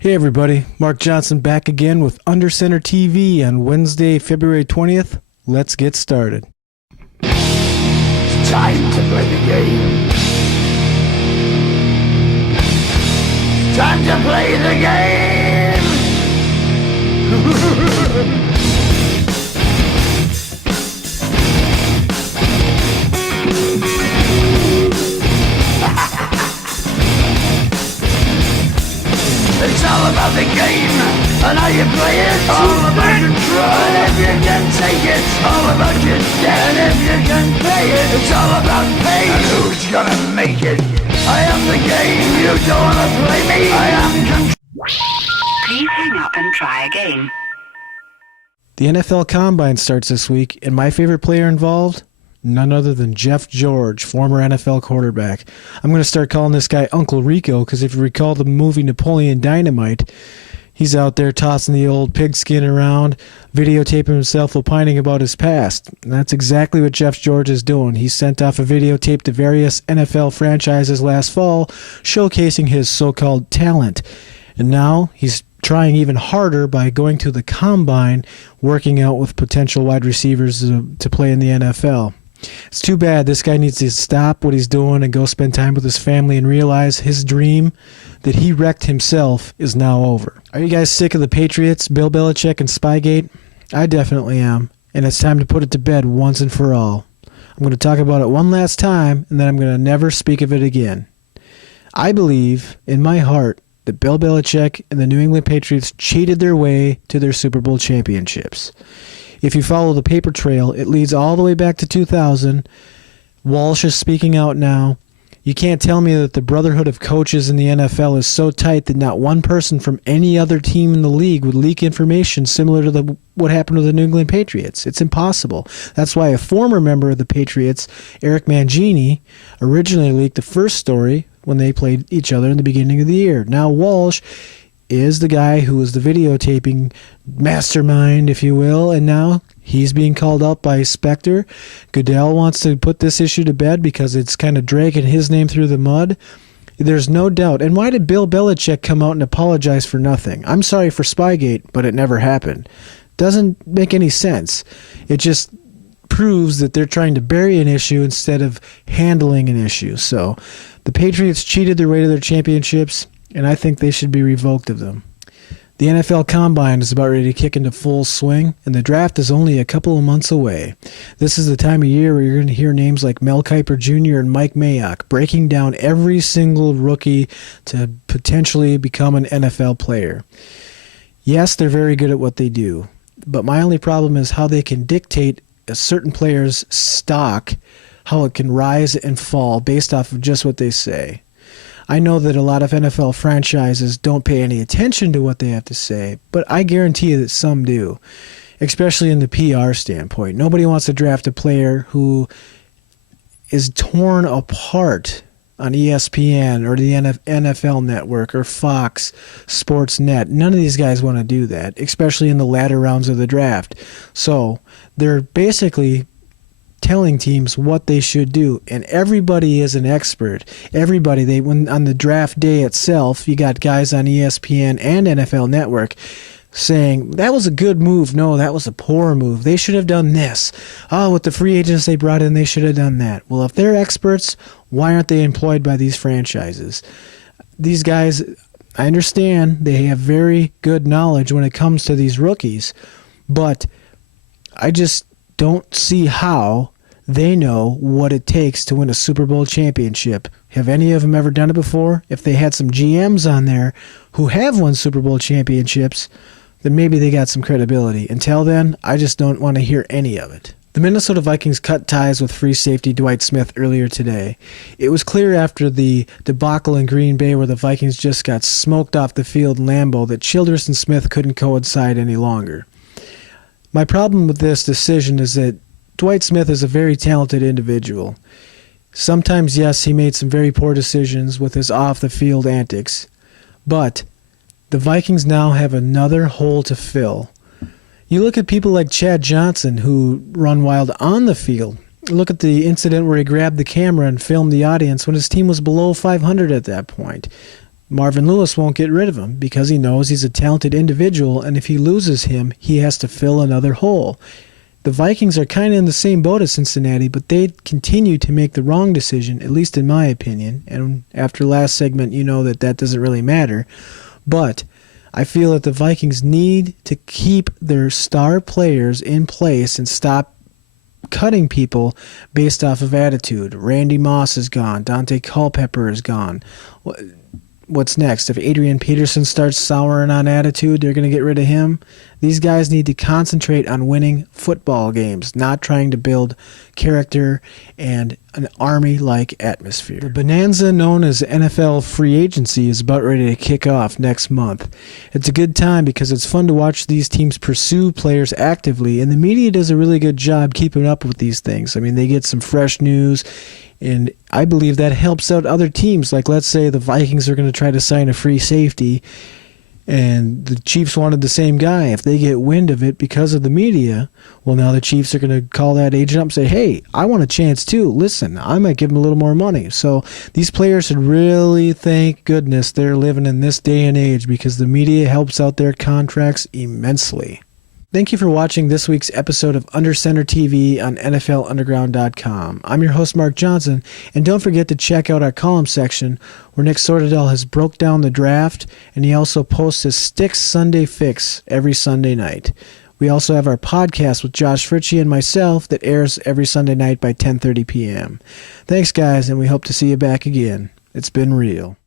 Hey everybody, Mark Johnson back again with Under Center TV on Wednesday, February 20th. Let's get started. It's time to play the game. Time to play the game. It's all about the game and how you play it. All about control, and if you can take it. All about your debt, and if you can pay it. It's all about pain, and who's gonna make it? I am the game, you don't wanna play me. I am Please hang up and try again. The NFL Combine starts this week, and my favorite player involved? None other than Jeff George, former NFL quarterback. I'm going to start calling this guy Uncle Rico, because if you recall the movie Napoleon Dynamite, he's out there tossing the old pigskin around, videotaping himself opining about his past. And that's exactly what Jeff George is doing. He sent off a videotape to various NFL franchises last fall, showcasing his so-called talent. And now he's trying even harder by going to the Combine, working out with potential wide receivers to play in the NFL. It's too bad. This guy needs to stop what he's doing and go spend time with his family and realize his dream that he wrecked himself is now over. Are you guys sick of the Patriots, Bill Belichick, and Spygate? I definitely am, and it's time to put it to bed once and for all. I'm going to talk about it one last time, and then I'm going to never speak of it again. I believe, in my heart, that Bill Belichick and the New England Patriots cheated their way to their Super Bowl championships. If you follow the paper trail, it leads all the way back to 2000. Walsh is speaking out now. You can't tell me that the brotherhood of coaches in the NFL is so tight that not one person from any other team in the league would leak information similar to what happened with the New England Patriots. It's impossible. That's why a former member of the Patriots, Eric Mangini, originally leaked the first story when they played each other in the beginning of the year. Now Walsh is the guy who was the videotaping mastermind, if you will, and now he's being called out by Spectre. Goodell wants to put this issue to bed because it's kind of dragging his name through the mud. There's no doubt. And why did Bill Belichick come out and apologize for nothing? I'm sorry for Spygate, but it never happened. Doesn't make any sense. It just proves that they're trying to bury an issue instead of handling an issue. So the Patriots cheated their way to their championships, and I think they should be revoked of them. The NFL Combine is about ready to kick into full swing, and the draft is only a couple of months away. This is the time of year where you're going to hear names like Mel Kiper Jr. and Mike Mayock breaking down every single rookie to potentially become an NFL player. Yes, they're very good at what they do, but my only problem is how they can dictate a certain player's stock, how it can rise and fall based off of just what they say. I know that a lot of NFL franchises don't pay any attention to what they have to say, but I guarantee you that some do, especially in the PR standpoint. Nobody wants to draft a player who is torn apart on ESPN or the NFL Network or Fox Sports Net. None of these guys want to do that, especially in the latter rounds of the draft. So they're basically telling teams what they should do, and everybody is an expert. Everybody, when on the draft day itself, you got guys on ESPN and NFL Network saying, that was a good move. No, that was a poor move. They should have done this. Oh, with the free agents they brought in, they should have done that. Well, if they're experts, why aren't they employed by these franchises? These guys, I understand they have very good knowledge when it comes to these rookies, but I just don't see how they know what it takes to win a Super Bowl championship. Have any of them ever done it before? If they had some GMs on there who have won Super Bowl championships, then maybe they got some credibility. Until then, I just don't want to hear any of it. The Minnesota Vikings cut ties with free safety Dwight Smith earlier today. It was clear after the debacle in Green Bay where the Vikings just got smoked off the field in Lambeau that Childress and Smith couldn't coincide any longer. My problem with this decision is that Dwight Smith is a very talented individual. Sometimes, yes, he made some very poor decisions with his off-the-field antics, but the Vikings now have another hole to fill. You look at people like Chad Johnson who run wild on the field. Look at the incident where he grabbed the camera and filmed the audience when his team was below 500 at that point. Marvin Lewis won't get rid of him because he knows he's a talented individual, and if he loses him, he has to fill another hole. The Vikings are kind of in the same boat as Cincinnati, but they continue to make the wrong decision, at least in my opinion. And after last segment, you know that doesn't really matter. But I feel that the Vikings need to keep their star players in place and stop cutting people based off of attitude. Randy Moss is gone. Dante Culpepper is gone. What's next? If Adrian Peterson starts souring on attitude, they're going to get rid of him. These guys need to concentrate on winning football games, not trying to build character and an army-like atmosphere. The bonanza known as NFL free agency is about ready to kick off next month. It's a good time because it's fun to watch these teams pursue players actively, and the media does a really good job keeping up with these things. I mean, they get some fresh news, and I believe that helps out other teams. Like, let's say the Vikings are going to try to sign a free safety, and the Chiefs wanted the same guy. If they get wind of it because of the media, well, now the Chiefs are going to call that agent up and say, hey, I want a chance too. Listen, I might give him a little more money. So these players should really thank goodness they're living in this day and age, because the media helps out their contracts immensely. Thank you for watching this week's episode of Under Center TV on NFLUnderground.com. I'm your host, Mark Johnson, and don't forget to check out our column section where Nick Sortadell has broke down the draft, and he also posts his Sticks Sunday Fix every Sunday night. We also have our podcast with Josh Fritchie and myself that airs every Sunday night by 10:30 p.m. Thanks, guys, and we hope to see you back again. It's been real.